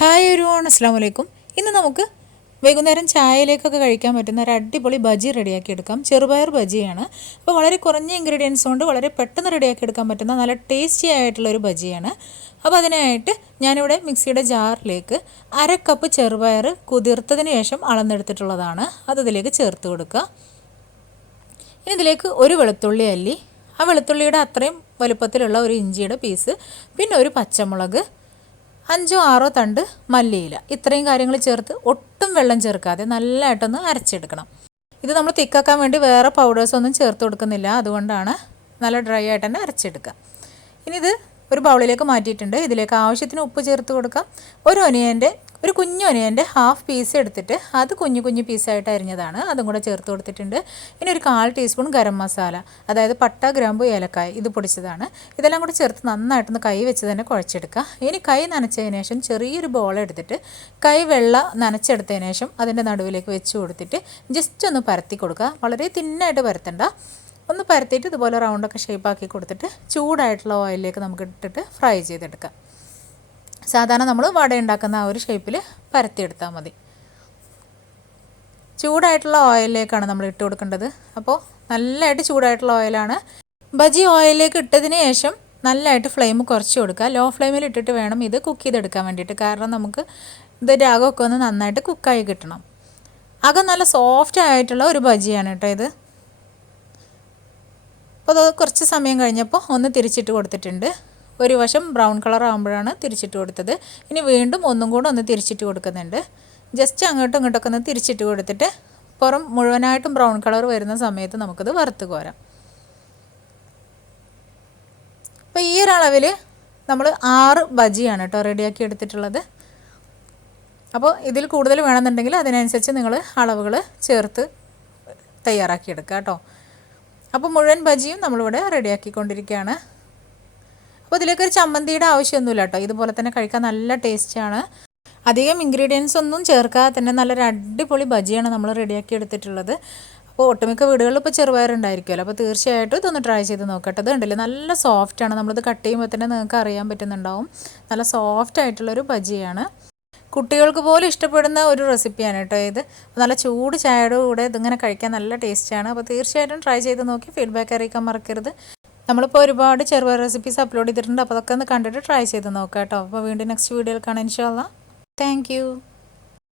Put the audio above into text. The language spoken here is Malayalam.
ഹായ് everyone, അസ്സലാമു അലൈക്കും. ഇന്ന് നമുക്ക് വൈകുന്നേരം ചായയിലേക്കൊക്കെ കഴിക്കാൻ പറ്റുന്ന ഒരു അടിപൊളി ബജി റെഡിയാക്കി എടുക്കാം. ചെറുപയർ ബജിയാണ്. അപ്പോൾ വളരെ കുറഞ്ഞ ഇൻഗ്രീഡിയൻസ് കൊണ്ട് വളരെ പെട്ടെന്ന് റെഡിയാക്കി എടുക്കാൻ പറ്റുന്ന നല്ല ടേസ്റ്റി ആയിട്ടുള്ളൊരു ബജിയാണ്. അപ്പോൾ അതിനായിട്ട് ഞാനിവിടെ മിക്സിയുടെ ജാറിലേക്ക് 1/2 കപ്പ് ചെറുപയർ കുതിർത്തതിന് ശേഷം അളന്നെടുത്തിട്ടുള്ളതാണ്. അത് ഇതിലേക്ക് ചേർത്ത് കൊടുക്കുക. ഇനി ഇതിലേക്ക് ഒരു വെളുത്തുള്ളി അല്ലി, ആ വെളുത്തുള്ളിയുടെ അത്രയും വലുപ്പത്തിലുള്ള ഒരു ഇഞ്ചിയുടെ പീസ്, പിന്നെ ഒരു പച്ചമുളക്, 5-6 തണ്ട് മല്ലിയില, ഇത്രയും കാര്യങ്ങൾ ചേർത്ത് ഒട്ടും വെള്ളം ചേർക്കാതെ നല്ലതായിട്ടൊന്ന് അരച്ചെടുക്കണം. ഇത് നമ്മൾ തിക്കാക്കാൻ വേണ്ടി വേറെ പൗഡേഴ്സൊന്നും ചേർത്ത് കൊടുക്കുന്നില്ല, അതുകൊണ്ടാണ് നല്ല ഡ്രൈ ആയിട്ട് തന്നെ അരച്ചെടുക്കുക. ഇനി ഇത് ഒരു ബൗളിലേക്ക് മാറ്റിയിട്ടുണ്ട്. ഇതിലേക്ക് ആവശ്യത്തിന് ഉപ്പ് ചേർത്ത് കൊടുക്കാം. ഒരു കുഞ്ഞു ഒനിയൻ്റെ ഹാഫ് പീസ് എടുത്തിട്ട് അത് കുഞ്ഞു കുഞ്ഞു പീസായിട്ട് അരിഞ്ഞതാണ്, അതും കൂടെ ചേർത്ത് കൊടുത്തിട്ടുണ്ട്. ഇനി ഒരു 1/4 ടീസ്പൂൺ ഗരം മസാല, അതായത് പട്ട, ഗ്രാമ്പു, ഏലക്കായ, ഇത് പൊടിച്ചതാണ്. ഇതെല്ലാം കൂടി ചേർത്ത് നന്നായിട്ടൊന്ന് കൈ വെച്ച് തന്നെ കുഴച്ചെടുക്കുക. ഇനി കൈ നനച്ചതിന് ശേഷം ചെറിയൊരു ബോൾ എടുത്തിട്ട് കൈ നനച്ചെടുത്തതിന് ശേഷം അതിൻ്റെ നടുവിലേക്ക് വെച്ച് കൊടുത്തിട്ട് ജസ്റ്റ് ഒന്ന് പരത്തി കൊടുക്കുക. വളരെ തിന്നായിട്ട് പരത്തണ്ട, ഒന്ന് പരത്തിയിട്ട് ഇതുപോലെ റൗണ്ടൊക്കെ ഷേപ്പാക്കി കൊടുത്തിട്ട് ചൂടായിട്ടുള്ള ഓയിലിലേക്ക് നമുക്ക് ഇട്ടിട്ട് ഫ്രൈ ചെയ്തെടുക്കാം. സാധാരണ നമ്മൾ വട ഉണ്ടാക്കുന്ന ആ ഒരു ഷേപ്പിൽ പരത്തിയെടുത്താൽ മതി. ചൂടായിട്ടുള്ള ഓയിലിലേക്കാണ് നമ്മൾ ഇട്ട് കൊടുക്കേണ്ടത്. അപ്പോൾ നല്ലതായിട്ട് ചൂടായിട്ടുള്ള ഓയിലാണ്. ബജി ഓയിലിലേക്ക് ഇട്ടതിന് ശേഷം നല്ലതായിട്ട് ഫ്ലെയിം കുറച്ച് കൊടുക്കുക. ലോ ഫ്ലെയിമിൽ ഇട്ടിട്ട് വേണം ഇത് കുക്ക് ചെയ്തെടുക്കാൻ വേണ്ടിയിട്ട്. കാരണം നമുക്ക് ഇതിൻ്റെ അകമൊക്കെ ഒന്ന് നന്നായിട്ട് കുക്കായി കിട്ടണം. അകം നല്ല സോഫ്റ്റ് ആയിട്ടുള്ള ഒരു ബജിയാണ് കേട്ടോ ഇത്. അപ്പോൾ അത് കുറച്ച് സമയം കഴിഞ്ഞപ്പോൾ ഒന്ന് തിരിച്ചിട്ട് കൊടുത്തിട്ടുണ്ട്. ഒരു വശം ബ്രൗൺ കളർ ആകുമ്പോഴാണ് തിരിച്ചിട്ട് കൊടുത്തത്. ഇനി വീണ്ടും ഒന്നും കൂടെ ഒന്ന് തിരിച്ചിട്ട് കൊടുക്കുന്നുണ്ട്. ജസ്റ്റ് അങ്ങോട്ടും ഇങ്ങോട്ടൊക്കെ ഒന്ന് തിരിച്ചിട്ട് കൊടുത്തിട്ട് പുറം മുഴുവനായിട്ടും ബ്രൗൺ കളർ വരുന്ന സമയത്ത് നമുക്കത് വറുത്ത് കോരാം. അപ്പോൾ ഈ ഒരളവിൽ നമ്മൾ 6 ബജിയാണ് കേട്ടോ റെഡിയാക്കി എടുത്തിട്ടുള്ളത്. അപ്പോൾ ഇതിൽ കൂടുതൽ വേണമെന്നുണ്ടെങ്കിൽ അതിനനുസരിച്ച് നിങ്ങൾ അളവുകൾ ചേർത്ത് തയ്യാറാക്കി എടുക്കുക കേട്ടോ. അപ്പോൾ മുഴുവൻ ബജിയും നമ്മളിവിടെ റെഡിയാക്കിക്കൊണ്ടിരിക്കുകയാണ്. അപ്പോൾ ഇതിലേക്കൊരു ചമ്മന്തിയുടെ ആവശ്യമൊന്നുമില്ല കേട്ടോ. ഇതുപോലെ തന്നെ കഴിക്കാൻ നല്ല ടേസ്റ്റാണ്. അധികം ഇൻഗ്രീഡിയൻസ് ഒന്നും ചേർക്കാതെ തന്നെ നല്ലൊരു അടിപൊളി ബജിയാണ് നമ്മൾ റെഡിയാക്കി എടുത്തിട്ടുള്ളത്. അപ്പോൾ ഒട്ടുമിക്ക വീടുകളിൽ ഇപ്പോൾ ചെറുപയർ ഉണ്ടായിരിക്കുമല്ലോ. അപ്പോൾ തീർച്ചയായിട്ടും ഇതൊന്ന് ട്രൈ ചെയ്ത് നോക്കട്ടെ. ഇത് കണ്ടില്ലേ, നല്ല സോഫ്റ്റാണ്. നമ്മളിത് കട്ട് ചെയ്യുമ്പോൾ തന്നെ നിങ്ങൾക്ക് അറിയാൻ പറ്റുന്നുണ്ടാവും. നല്ല സോഫ്റ്റ് ആയിട്ടുള്ളൊരു ബജിയാണ്. കുട്ടികൾക്ക് പോലും ഇഷ്ടപ്പെടുന്ന ഒരു റെസിപ്പിയാണ് കേട്ടോ ഇത്. നല്ല ചൂട് ചായയുടെ കൂടെ ഇതിങ്ങനെ കഴിക്കാൻ നല്ല ടേസ്റ്റാണ്. അപ്പോൾ തീർച്ചയായിട്ടും ട്രൈ ചെയ്ത് നോക്കി ഫീഡ്ബാക്ക് അറിയിക്കാൻ മറക്കരുത്. നമ്മളിപ്പോൾ ഒരുപാട് ചെറുപയർ റെസിപ്പീസ് അപ്ലോഡ് ചെയ്തിട്ടുണ്ട്. അപ്പോൾ അതൊക്കെ ഒന്ന് കണ്ടിട്ട് ട്രൈ ചെയ്ത് നോക്കാം കേട്ടോ. അപ്പോൾ വീണ്ടും നെക്സ്റ്റ് വീഡിയോയിൽ കാണാം ഇൻഷാ അല്ലാഹ്. Thank you.